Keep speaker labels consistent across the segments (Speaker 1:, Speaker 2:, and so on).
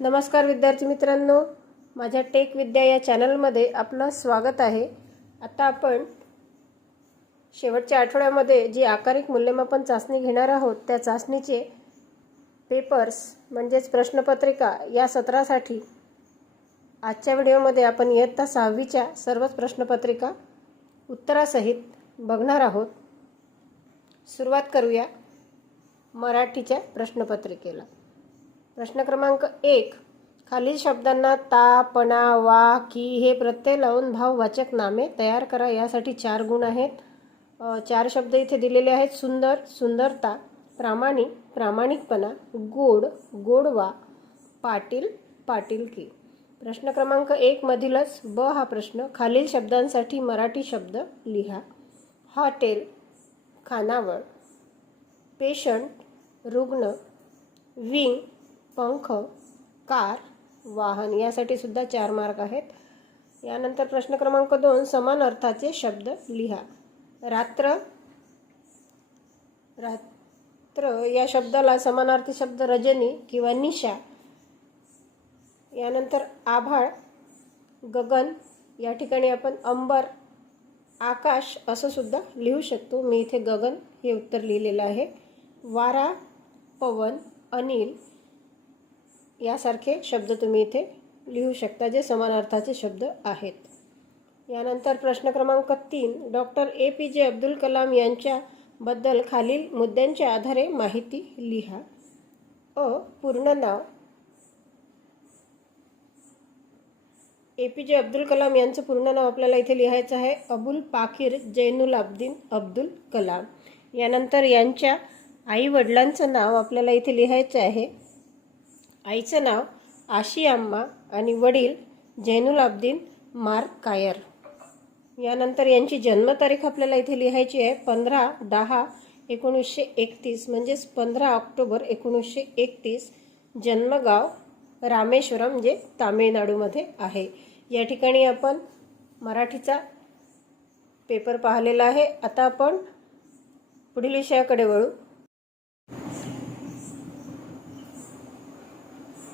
Speaker 1: नमस्कार विद्यार्थी मित्रांनो. माझ्या टेक विद्या या चॅनलमध्ये आपलं स्वागत आहे. आता आपण शेवटच्या आठवड्यामध्ये जी आकारिक मूल्यमापन चाचणी घेणार आहोत त्या चाचणीचे पेपर्स म्हणजेच प्रश्नपत्रिका या सत्रासाठी आजच्या व्हिडिओमध्ये आपण इयत्ता सहावीच्या सर्वच प्रश्नपत्रिका उत्तरासहित बघणार आहोत. सुरुवात करूया मराठीच्या प्रश्नपत्रिकेला. प्रश्न क्रमांक एक. खालील शब्दांना ता पणा वा की हे प्रत्यय लावून भाववाचक नामे तयार करा. यासाठी चार गुण आहेत. चार शब्द इथे दिलेले आहेत. सुंदर सुंदरता प्रामाणिक प्रामाणिकपणा गोड गोडवा पाटील पाटीलकी. प्रश्न क्रमांक एक मधीलच ब हा प्रश्न. खालील शब्दांसाठी मराठी शब्द लिहा. हॉटेल खानावळ पेशंट रुग्ण विंग पंख कार वाहन यासाठी सुद्धा चार मार्क आहेत. यानंतर प्रश्न क्रमांक दोन समान अर्थाचे शब्द लिहा. रात्र रात्र या शब्दाला समानार्थी शब्द रजनी किंवा निशा. यानंतर आभाळ गगन या ठिकाणी आपण अंबर आकाश असं सुद्धा लिहू शकतो. मी इथे गगन हे उत्तर लिहिलेलं आहे. वारा पवन अनिल यासारखे शब्द तुम्ही इथे लिहू शकता जे समानार्थाचे शब्द आहेत. यानंतर प्रश्न क्रमांक तीन doctor A P J Abdul Kalam यांच्याबद्दल खालील मुद्द्यांच्या आधारे माहिती लिहा. अ पूर्ण नाव. ए पी जे अब्दुल कलाम यांचं पूर्ण नाव आपल्याला इथे लिहायचं आहे अबुल पाकिर जैनुल अब्दीन अब्दुल कलाम. यानंतर यांच्या आई वडिलांचं नाव आपल्याला इथे लिहायचं आहे आईचं नाव आशी अम्मा आणि वडील जैनुल अब्दीन मार्क कायर. यानंतर यांची जन्मतारीख आपल्याला इथे लिहायची आहे पंधरा दहा एकोणीसशे एकतीस म्हणजेच पंधरा ऑक्टोबर एकोणीसशे एकतीस. जन्मगाव रामेश्वरम जे तामिळनाडूमध्ये आहे. या ठिकाणी आपण मराठीचा पेपर पाहिलेला आहे. आता आपण पुढील विषयाकडे वळू.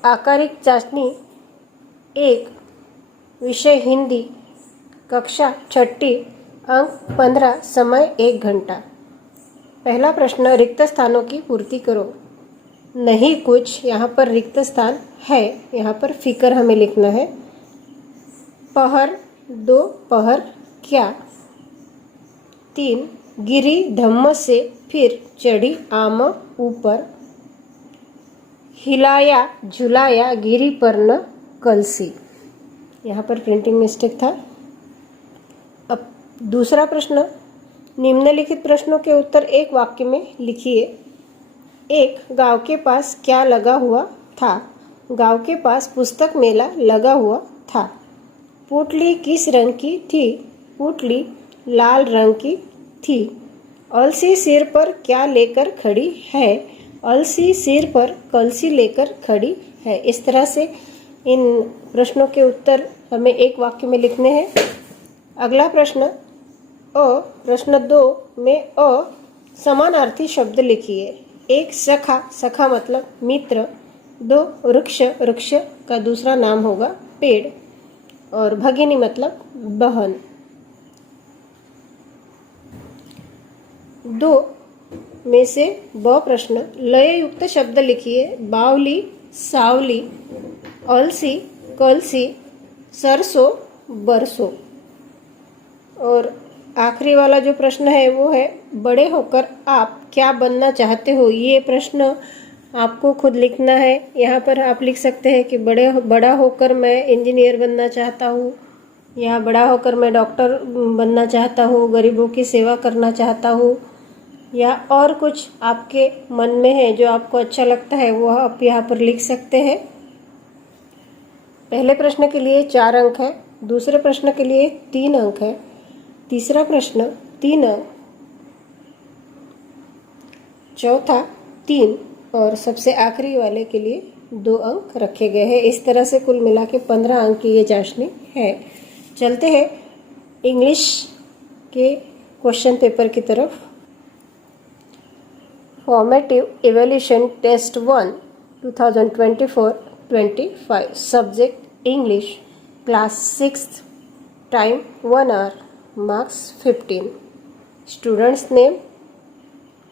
Speaker 1: आकारिक चाचणी एक, विषय हिंदी, कक्षा छठी, अंक पंद्रह समय एक घंटा। पहला प्रश्न, रिक्त स्थानों की पूर्ति करो। नहीं कुछ यहाँ पर रिक्त स्थान है, यहाँ पर फिकर हमें लिखना है। पहर, दो पहर, क्या? तीन, गिरी धम्म से फिर चढ़ी आम ऊपर हिलाया, झुलाया गिरी पर न कलसी। यहाँ पर प्रिंटिंग मिस्टेक था। अब दूसरा प्रश्न। निम्नलिखित प्रश्नों के उत्तर एक वाक्य में लिखिए। एक, गाँव के पास क्या लगा हुआ था? गाँव के पास पुस्तक मेला लगा हुआ था। पुटली किस रंग की थी? पुटली लाल रंग की थी। अलसी सिर पर क्या लेकर खड़ी है? अलसी सिर पर कलसी लेकर खड़ी है। इस तरह से इन प्रश्नों के उत्तर हमें एक वाक्य में लिखने हैं। अगला प्रश्न, अ, प्रश्न दो में अ, समानार्थी शब्द लिखिए। एक सखा सखा मतलब मित्र, दो वृक्ष वृक्ष का दूसरा नाम होगा पेड़, और भगिनी मतलब बहन। दो में से ब प्रश्न लय युक्त शब्द लिखिए, बावली, सावली, अलसी, कलसी, सरसों, बरसों। और आखिरी वाला जो प्रश्न है वो है, बड़े होकर आप क्या बनना चाहते हो? ये प्रश्न आपको खुद लिखना है। यहाँ पर आप लिख सकते हैं कि बड़े, बड़ा होकर मैं इंजीनियर बनना चाहता हूँ, या बड़ा होकर मैं डॉक्टर बनना चाहता हूँ, गरीबों की सेवा करना चाहता हूँ या और कुछ आपके मन में है जो आपको अच्छा लगता है, वो आप यहाँ पर लिख सकते हैं। पहले प्रश्न के लिए चार अंक है, दूसरे प्रश्न के लिए तीन अंक है, तीसरा प्रश्न तीन अंक, चौथा तीन, और सबसे आखिरी वाले के लिए दो अंक रखे गए हैं। इस तरह से कुल मिला के पंद्रह अंक की ये चाशनी है। चलते हैं इंग्लिश के क्वेश्चन पेपर की तरफ़। Formative evaluation test one 2024-25 subject English class six time one hour marks fifteen students name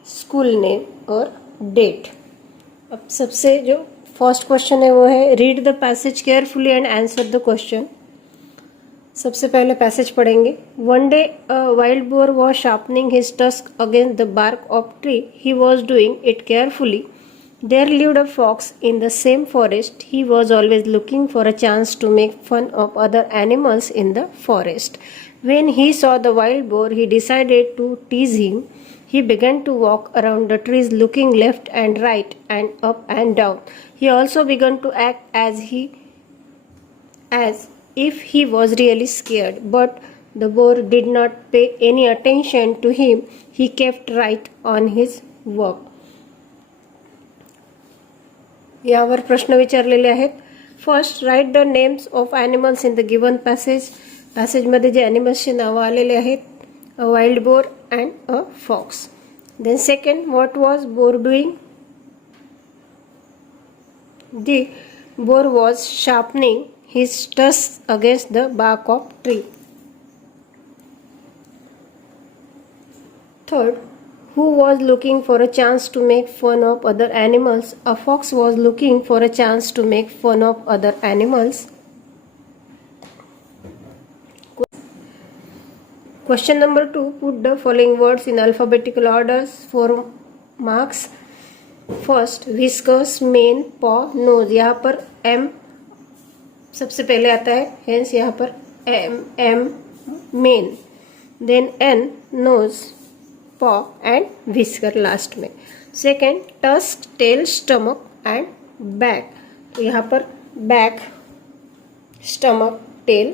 Speaker 1: school name और डेट अब सबसे जो फ़र्स्ट क्वेश्चन है वो है read the passage carefully and answer the question सबसे पहले पैसेज पढ़ेंगे one day wild boar was sharpening his tusk against the bark of tree he was doing it carefully there lived a fox in the same forest. He was always looking for a chance to make fun of other animals in the forest. When he saw the wild boar, he decided to tease him. He began to walk around the trees looking left and right and up and down. He also began to act as he as if he was really scared, but the boar did not pay any attention to him. He kept right on his work. यावर प्रश्न विचारलेले आहेत first write the names of animals in the given passage पॅसेजमध्ये जे ॲनिमल्सची नावं आलेले आहेत a wild boar and a fox then second what was boar doing the boar was sharpening His tusk against the bark of tree Third, who was looking for a chance to make fun of other animals? A fox was looking for a chance to make fun of other animals. Question number two Put the following words in alphabetical orders for marks. First whiskers mane paw nose यहाँ पर M सबसे पहले आता है hence यहाँ पर M M mane then N nose paw and whisker last में। Second tusk tail stomach and back तो यहाँ पर बैक स्टमक टेल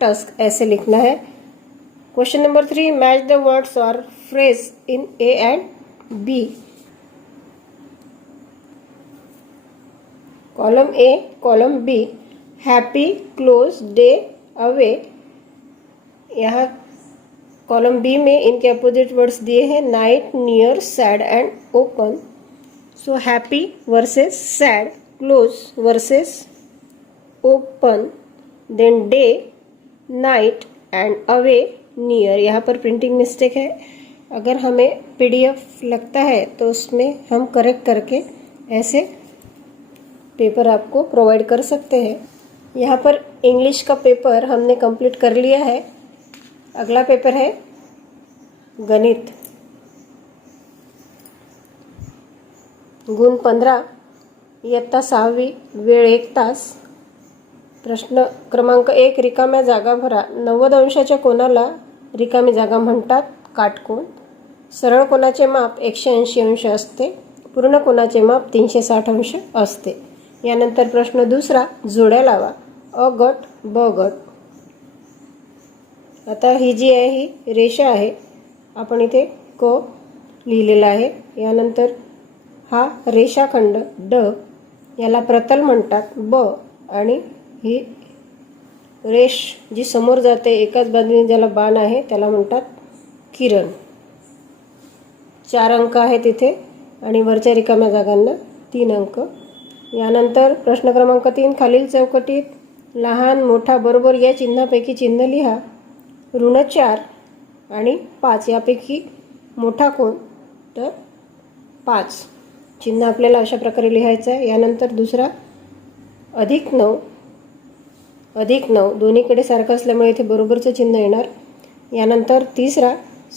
Speaker 1: टस्क ऐसे लिखना है। Question number three match the words और phrase in A and B column A column B happy close day away. यहाँ column B में इनके अपोजिट वर्ड्स दिए हैं night near sad and open so happy versus sad close versus open then day night and away near यहाँ पर printing mistake है। अगर हमें पीडीएफ लगता है तो उसमें हम करेक्ट करके ऐसे पेपर आपको प्रोवाइड कर सकते हैं। यहाँ पर इंग्लिश का पेपर हमने कंप्लीट कर लिया है। अगला पेपर है गणित। गुण पंधरा इयत्ता सहावी वेळ एक तास। प्रश्न क्रमांक एक रिकाम्या जागा भरा। नव्वद अंशाच्या कोणाला रिकामी जागा म्हणतात काटकोण सरळ कोणाचे माप एकशे ऐंशी अंश असते पूर्ण कोणाचे माप तीनशे साठ अंश असते. यानंतर प्रश्न दुसरा जोड्या लावा. अ गट ब गट. आता ही जी आहे ही रेषा आहे आपण इथे क लिहिलेला आहे. यानंतर हा रेषाखंड ड याला प्रतल म्हणतात. ब आणि ही रेष जी समोर जाते एकाच बाजूने ज्याला बाण आहे त्याला म्हणतात किरण. चार अंक आहेत इथे आणि वरच्या रिकाम्या जागांना तीन अंक. यानंतर प्रश्न क्रमांक तीन खालील चौकटीत लहान मोठा बरोबर या चिन्हापैकी चिन्ह लिहा. ऋण चार आणि पाच यापैकी मोठा कोण? तर पाच. चिन्ह आपल्याला अशा प्रकारे लिहायचं आहे. यानंतर दुसरा अधिक नऊ अधिक नऊ. दोन्हीकडे सारखं असल्यामुळे इथे बरोबरचं चिन्ह येणार. यानंतर तिसरा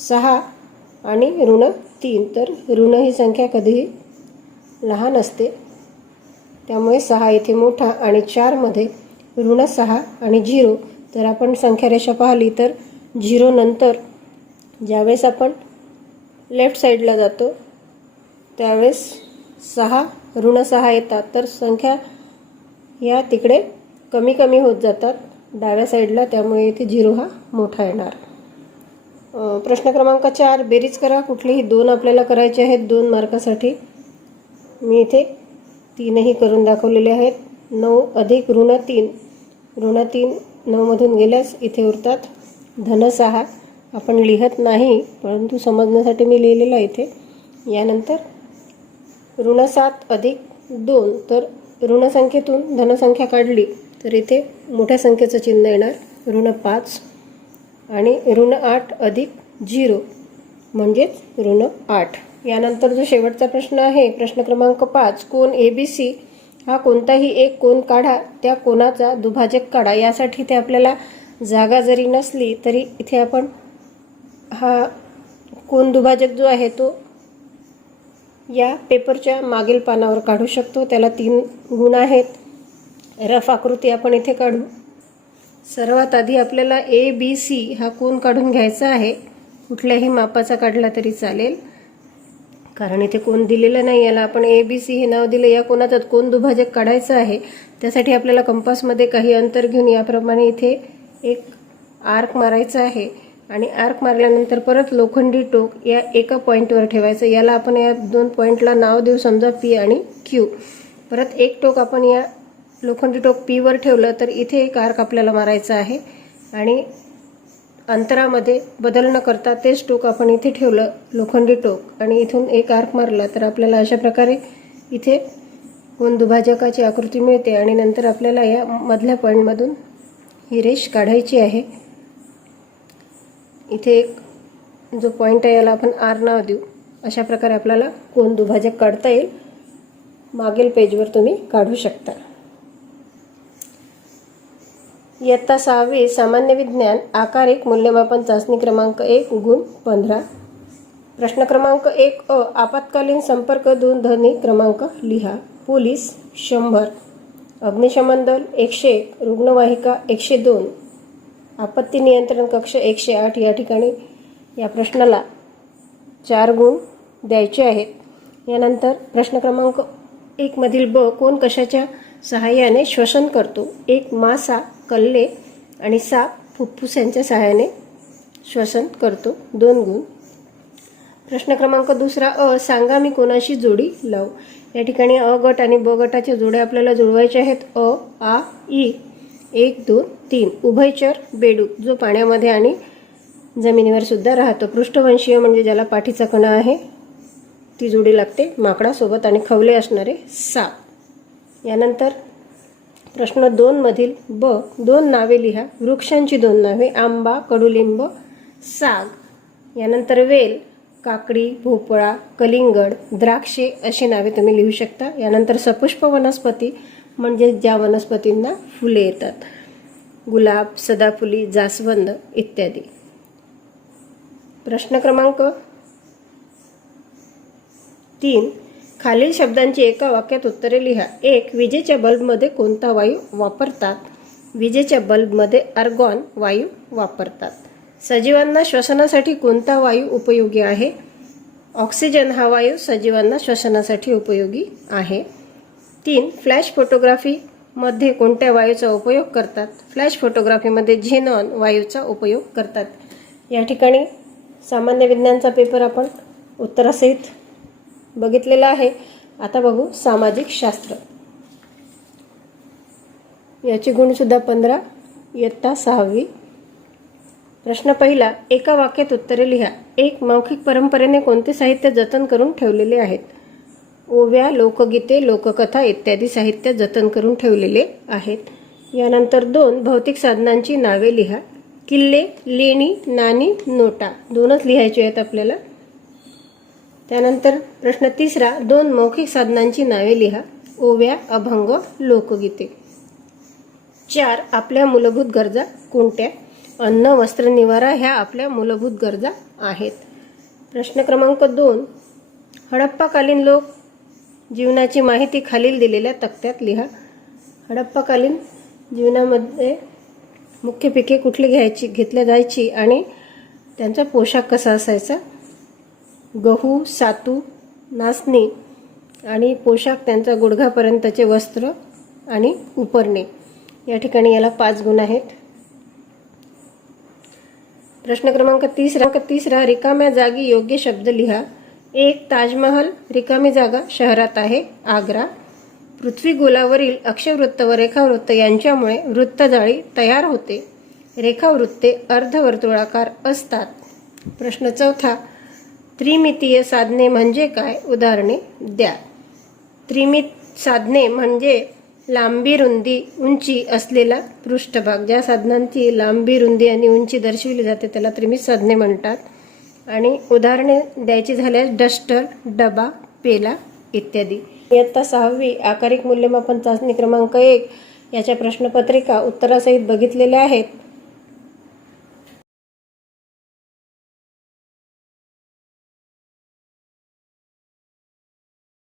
Speaker 1: सहा आणि ऋण तीन. तर ऋण ही संख्या कधीही लहान असते. त्यामुळे सहा इथे मोठा आणि चारमध्ये ऋण सहा आणि झिरो. तर आपण संख्या रेषा पाहिली तर झिरो नंतर ज्यावेळेस आपण लेफ्ट साईडला जातो त्यावेळेस सहा ऋण सहा येतात. तर संख्या या तिकडे कमी कमी होत जातात डाव्या साईडला त्यामुळे इथे झिरो हा मोठा येणार. प्रश्न क्रमांक चार बेरीज करा. कुठलीही दोन आपल्याला करायचे आहेत दोन मार्कासाठी. मी इथे तीनही करून दाखवलेले आहेत. नऊ अधिक ऋण तीन. ऋण तीन नऊमधून गेल्यास इथे उरतात धन सहा आपण लिहत नाही परंतु समजण्यासाठी मी लिहिलेलं आहे इथे. यानंतर ऋण सात अधिक दोन तर ऋणसंख्येतून धनसंख्या काढली तर इथे मोठ्या संख्येचं चिन्ह येणार ऋण पाच आणि ऋण आठ अधिक झिरो म्हणजेच ऋण आठ. यानंतर जो शेवटचा प्रश्न आहे प्रश्न क्रमांक पाच कोण ए बी सी हा कोणताही एक कोण काढा त्या कोणाचा दुभाजक काढा यासाठी ते आपल्याला जागा जरी नसली तरी इथे आपण हा कोण दुभाजक जो आहे तो या पेपरच्या मागील पानावर काढू शकतो. त्याला तीन गुण आहेत. रफ आकृती आपण इथे काढू. सर्वात आधी आपल्याला ए बी सी हा कोण काढून घ्यायचा आहे? कुठल्याही मापाचा काढला तरी चालेल. कारण इथे कोण दिलेलं नाही याला. आपण ए बी सी हे नाव दिलं या कोणाचा? कोण दुभाजक काढायचं आहे? त्यासाठी आपल्याला कंपासमध्ये काही अंतर घेऊन याप्रमाणे इथे एक आर्क मारायचा आहे. आणि आर्क मारल्यानंतर परत लोखंडी टोक या एका पॉईंटवर ठेवायचं. याला आपण या दोन पॉईंटला नाव देऊ समजा पी आणि क्यू परत एक टोक आपण या लोखंडी टोक पीवर ठेवलं तर इथे एक आर्क आपल्याला मारायचा आहे. आणि अंतरामध्ये बदल न करता तेच टोक आपण इथे ठेवलं लोखंडी टोक. आणि इथून एक आर्क मारला तर आपल्याला अशा प्रकारे इथे कोण दुभाजकाची आकृती मिळते आणि नंतर आपल्याला या मधल्या पॉईंटमधून ही रेष काढायची आहे. इथे एक जो पॉईंट आहे याला आपण आर नाव देऊ. अशा प्रकारे आपल्याला कोण दुभाजक काढता येईल. मागील पेजवर तुम्ही काढू शकता. इयत्ता सहावी सामान्य विज्ञान आकार एक मूल्यमापन चाचणी क्रमांक एक गुण पंधरा. प्रश्न क्रमांक एक अ आपत्कालीन संपर्क दोन क्रमांक लिहा. पोलीस शंभर. अग्निशमन दल एकशे एक. रुग्णवाहिका एकशे दोन. आपत्ती नियंत्रण कक्ष एकशे आठ. या ठिकाणी या प्रश्नाला चार गुण द्यायचे आहेत. यानंतर प्रश्न क्रमांक एकमधील ब कोण कशाच्या सहाय्याने श्वसन करतो. एक मासा कल्ले आणि साप फुफ्फुसांच्या सहाय्याने श्वसन करतो. दोन गुण. प्रश्न क्रमांक दुसरा अ सांगा मी कोणाशी जोडी लावू? या ठिकाणी अ गट आणि ब गटाच्या जोड्या आपल्याला जुळवायच्या आहेत. अ आ ई. एक दोन तीन. उभयचर बेडूक जो पाण्यामध्ये आणि जमिनीवर सुद्धा राहतो. पृष्ठवंशीय म्हणजे ज्याला पाठीचा कणा आहे ती जोडी लागते माकडासोबत आणि खवले असणारे साप. यानंतर प्रश्न दोनमधील ब दोन नावे लिहा. वृक्षांची दोन नावे आंबा कडुलिंब साग. यानंतर वेल काकडी भोपळा कलिंगड द्राक्षे अशी नावे तुम्ही लिहू शकता. यानंतर सपुष्प वनस्पती म्हणजे ज्या वनस्पतींना फुले येतात. गुलाब सदाफुली जास्वंद इत्यादी. प्रश्न क्रमांक तीन खालील शब्दांची एका वाक्यात उत्तरे लिहा. एक विजेच्या बल्बमध्ये कोणता वायू वापरतात? विजेच्या बल्बमध्ये अर्गॉन वायू वापरतात. सजीवांना श्वसनासाठी कोणता वायू उपयोगी आहे? ऑक्सिजन हा वायू सजीवांना श्वसनासाठी उपयोगी आहे. तीन फ्लॅश फोटोग्राफीमध्ये कोणत्या वायूचा उपयोग करतात? फ्लॅश फोटोग्राफीमध्ये झेनॉन वायूचा उपयोग करतात. या ठिकाणी सामान्य विज्ञानचा पेपर आपण उत्तरासहित बघितलेलं आहे. आता बघू सामाजिक शास्त्र. याची गुणसुद्धा पंधरा इयत्ता सहावी. प्रश्न पहिला एका वाक्यात उत्तरे लिहा. एक मौखिक परंपरेने कोणते साहित्य जतन करून ठेवलेले आहेत? ओव्या लोकगीते लोककथा इत्यादी साहित्य जतन करून ठेवलेले आहेत. यानंतर दोन भौतिक साधनांची नावे लिहा. किल्ले लेणी नाणी नोटा. दोनच लिहायचे आहेत आपल्याला. त्यानंतर प्रश्न तिसरा दोन मौखिक साधनांची नावे लिहा. ओव्या अभंग लोकगीते. चार आपल्या मूलभूत गरजा कोणत्या? अन्न वस्त्र निवारा ह्या आपल्या मूलभूत गरजा आहेत. प्रश्न क्रमांक दोन हडप्पाकालीन लोक जीवनाची माहिती खालील दिलेल्या तक्त्यात लिहा. हडप्पाकालीन जीवनामध्ये मुख्य पिके कुठली घ्यायची घेतल्या जायची आणि त्यांचा पोशाख कसा असायचा? गहू सातू नाचणी आणि पोशाख त्यांचा गुडघापर्यंतचे वस्त्र आणि उपरणे. या ठिकाणी याला पाच गुण आहेत. प्रश्न क्रमांक तिसरा तिसरा रिकाम्या जागी योग्य शब्द लिहा. एक ताजमहल रिकामी जागा शहरात आहे आग्रा. पृथ्वी गोलावरील अक्षवृत्त व रेखावृत्त यांच्यामुळे वृत्तजाळी तयार होते. रेखावृत्ते अर्धवर्तुळाकार असतात. प्रश्न चौथा त्रिमितीय साधने म्हणजे काय? उदाहरणे द्या. त्रिमित साधने म्हणजे लांबी रुंदी उंची असलेला पृष्ठभाग. ज्या साधनांची लांबी रुंदी आणि उंची दर्शविली जाते त्याला त्रिमित साधने म्हणतात. आणि उदाहरणे द्यायची झाल्यास डस्टर डबा पेला इत्यादी. इयत्ता सहावी आकारिक मूल्यमापन चाचणी क्रमांक एक. याच्या प्रश्नपत्रिका उत्तरासहित बघितलेल्या आहेत.